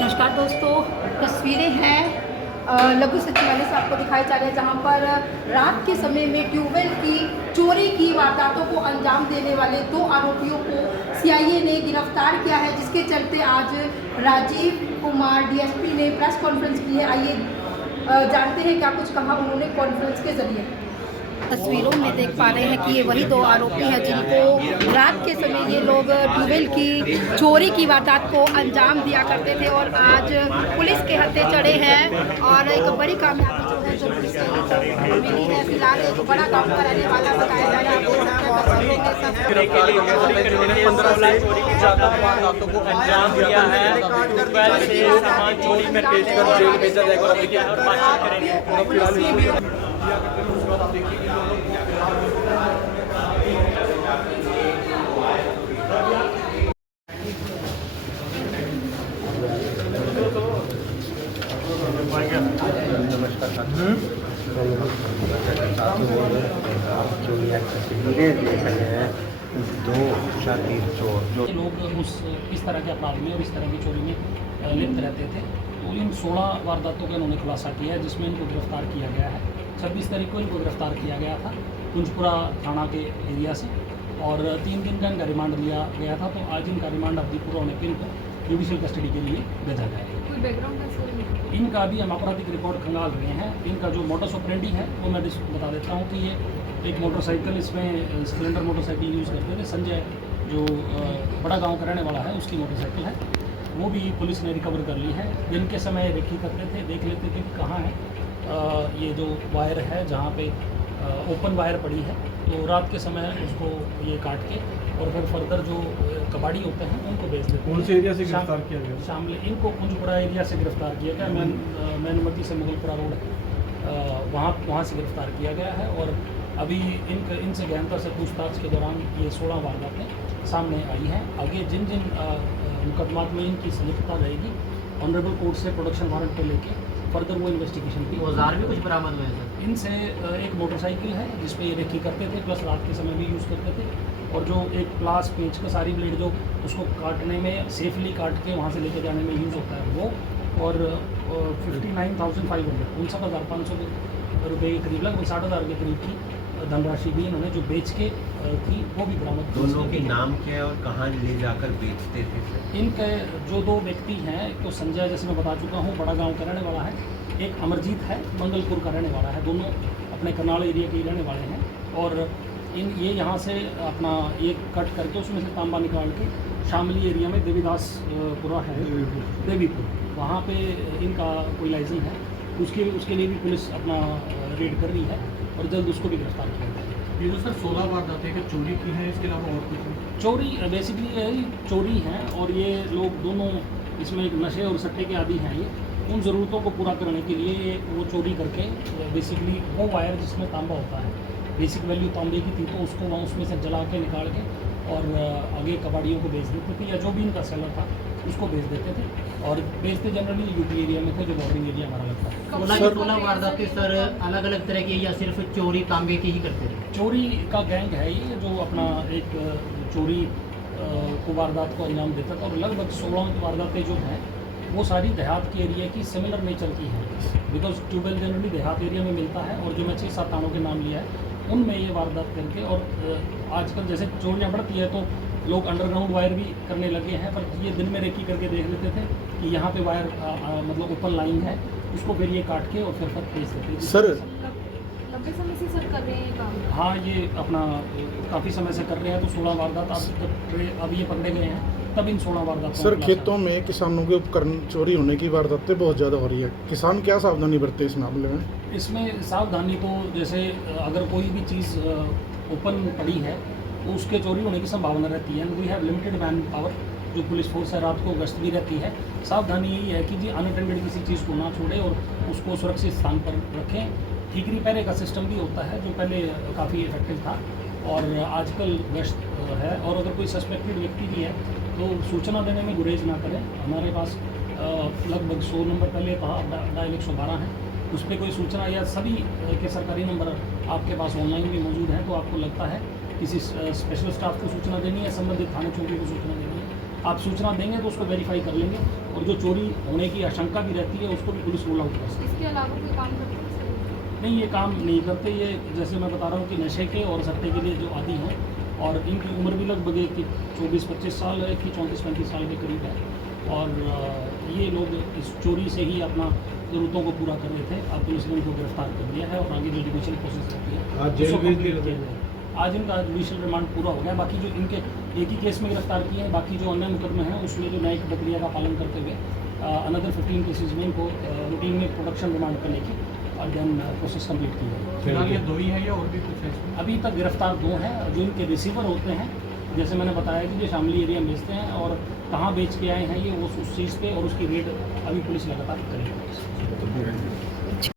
नमस्कार दोस्तों, तस्वीरें हैं लघु सचिवालय से आपको दिखाई जा रही है, जहां पर रात के समय में ट्यूबवेल की चोरी की वारदातों को अंजाम देने वाले 2 आरोपियों को सीआईए ने गिरफ्तार किया है, जिसके चलते आज राजीव कुमार डीएसपी ने प्रेस कॉन्फ्रेंस की है। आइए जानते हैं क्या कुछ कहा उन्होंने कॉन्फ्रेंस के जरिए। तस्वीरों में देख पा रहे हैं कि ये वही 2 आरोपी हैं जिनको रात के समय ये लोग ट्यूबवेल की चोरी की वारदात को अंजाम दिया करते थे और आज पुलिस के हत्थे चढ़े हैं और एक बड़ी कामयाबी जो पुलिस को मिली है। फिलहाल एक बड़ा काम कराने वाला बताया जा रहा है। लोग इस तरह के अपराध में और इस तरह की चोरी में लिप्त रहते थे। तो इन 16 वारदातों का इन्होंने खुलासा किया है, जिसमें इनको गिरफ्तार किया गया है। 26 तारीख को इनको गिरफ्तार किया गया था कुंजपुरा थाना के एरिया से और 3 दिन का इनका रिमांड लिया गया था। तो आज इनका रिमांड अवधि पूरा होने पर इनको जुडिशियल कस्टडी के लिए भेजा गया है। इनका अभी हम आपराधिक रिकॉर्ड खंगाल रहे हैं। इनका जो मोटस ऑपरेंडी है वो मैं बता देता हूँ कि ये एक मोटरसाइकिल, इसमें स्प्लेंडर मोटरसाइकिल यूज़ करते थे। संजय जो बड़ा गांव का रहने वाला है, उसकी मोटरसाइकिल है, वो भी पुलिस ने रिकवर कर ली है। दिन के समय रेकी करते थे, देख लेते थे कि कहाँ है ये जो वायर है, जहाँ पे ओपन वायर पड़ी है, तो रात के समय उसको ये काट के और फिर फर्दर जो कबाड़ी होते हैं उनको बेच देते हैं। कौन से एरिया से गिरफ्तार किया गया? शामिल इनको कुंजपुरा एरिया से गिरफ्तार किया गया। मैनुमती से मुगलपुरा रोड वहाँ से गिरफ्तार किया गया है और अभी इनसे गहनता से पूछताछ के दौरान ये 16 वारदातें सामने आई हैं। आगे जिन मुकदमात में इनकी संलिप्तता रहेगी, ऑनरेबल कोर्ट से प्रोडक्शन वारंट पे लेके फर्दर वो इन्वेस्टिगेशन की। औजार भी कुछ बरामद हुए हैं? इनसे एक मोटरसाइकिल है जिसपे ये रेकी करते थे, प्लस रात के समय भी यूज़ करते थे, और जो एक प्लास पेंच का सारी ब्लेड जो उसको काटने में सेफली काट के वहाँ से लेके जाने में यूज़ होता है वो, और 59,500 59,500 रुपये के करीब, लगभग 60,000 के करीब की धनराशि भी इन्होंने जो बेच के की वो भी बरामद। दोनों के नाम क्या है और कहाँ ले जाकर बेचते थे? इनके जो 2 व्यक्ति हैं, तो संजय जैसे मैं बता चुका हूँ बड़ा गांव का रहने वाला है, एक अमरजीत है मंगलपुर का रहने वाला है। दोनों अपने करनाल एरिया के ही रहने वाले हैं और ये यहाँ से अपना ये कट करके उसमें से तांबा निकाल के शामली एरिया में देवीदासपुरा है, देवीपुर, वहाँ पे इनका कोई लाइसेंस है, उसके लिए भी पुलिस अपना रेड कर रही है और जल्द उसको भी गिरफ्तार किया जाएगा। ये जो सर 16 वारदातें कि चोरी की हैं, इसके अलावा और कुछ? चोरी बेसिकली यही चोरी हैं और ये लोग दोनों इसमें एक नशे और सट्टे के आदी हैं। ये उन ज़रूरतों को पूरा करने के लिए ये वो चोरी करके बेसिकली वो वायर जिसमें तांबा होता है, बेसिक वैल्यू तांबे की थी, तो उसको वहाँ उसमें से जला के निकाल के और आगे कबाड़ियों को बेच देते थे, या जो भी इनका सेलर था उसको बेच देते थे। और बेचते जनरली यूपी एरिया में थे, जो बॉर्डरिंग एरिया हमारा लगता है। 16 वारदातें सर अलग अलग तरह की या सिर्फ चोरी तांबे की ही करते थे? चोरी का गैंग है ये, जो अपना एक चोरी को वारदात को अंजाम देता था, और लगभग 16 वारदातें जो हैं वो सारी देहात के एरिया की सिमिलर नेचर की हैं, बिकॉज ट्यूबवेल जनरली देहात एरिया में मिलता है। और जो मैं 6-7 थानों के नाम लिया है उनमें ये वारदात करके, और आजकल जैसे चोरियाँ बढ़ती है तो लोग अंडरग्राउंड वायर भी करने लगे हैं, पर ये दिन में रेकी करके देख लेते थे कि यहाँ पे वायर मतलब ओपन लाइन है, उसको फिर ये काट के और फिर बेच देते थे। सर लंबे समय से सर कर रहे हैं काम? हाँ, ये अपना काफ़ी समय से कर रहे हैं। तो 16 वारदात अब ये पकड़े गए हैं, तब इन 16 वारदात। सर, खेतों में किसानों के उपकरण चोरी होने की वारदातें बहुत ज़्यादा हो रही है, किसान क्या सावधानी बरते इस मामले में? इसमें सावधानी तो जैसे अगर कोई भी चीज़ ओपन पड़ी है तो उसके चोरी होने की संभावना रहती है। We have limited man power, जो पुलिस फोर्स है रात को गश्त भी रहती है। सावधानी यही है कि जी अनअटेंडेड किसी चीज़ को ना छोड़े और उसको सुरक्षित स्थान पर रखें। ठीकरी पहरे का सिस्टम भी होता है जो पहले काफ़ी इफेक्टिव था और आजकल गश्त है। और अगर कोई सस्पेक्टेड व्यक्ति भी है तो सूचना देने में गुरेज ना करें। हमारे पास लगभग 100 नंबर पहले था, डायल 112 है, उस पर कोई सूचना या सभी के सरकारी नंबर आपके पास ऑनलाइन भी मौजूद हैं, तो आपको लगता है किसी स्पेशल स्टाफ को सूचना देनी है, संबंधित थाने चौकी को सूचना देनी है, आप सूचना देंगे तो उसको वेरीफाई कर लेंगे, और जो चोरी होने की आशंका भी रहती है उसको भी पुलिस रूल आउट कर सकती है। इसके अलावा कोई काम करते हैं सर? नहीं, ये काम नहीं करते। ये जैसे मैं बता रहा हूँ कि नशे के और सट्टे के लिए जो आदी हैं, और इनकी उम्र भी लगभग एक की 24-25 साल, एक की 34-35 साल के करीब है, और ये लोग इस चोरी से ही अपना ज़रूरतों को पूरा कर रहे थे। अब पुलिस ने इनको गिरफ्तार कर लिया है और आगे जो जुडिशियल प्रोसेस रहती है आज जेल उसको भेज complete दिया किया जाएगा। आज इनका जुडिशियल रिमांड पूरा हो गया। बाकी जो इनके एक ही केस में गिरफ्तार किए हैं, बाकी जो अन्य मुकदमे हैं उसमें जो न्यायिक प्रक्रिया का पालन करते हुए अनदर 15 केसेज में इनको रूटीन में प्रोडक्शन रिमांड करने की और देन प्रोसेस कंप्लीट की जाएगी। फिलहाल ये 2 ही है या और भी कुछ है इसमें? अभी तक गिरफ्तार 2 हैं। जो इनके रिसीवर होते हैं, जैसे मैंने बताया कि जो शामली एरिया में बेचते हैं और कहाँ बेच के आए हैं ये उस चीज़ पे और उसकी रेड अभी पुलिस लगातार करेगी।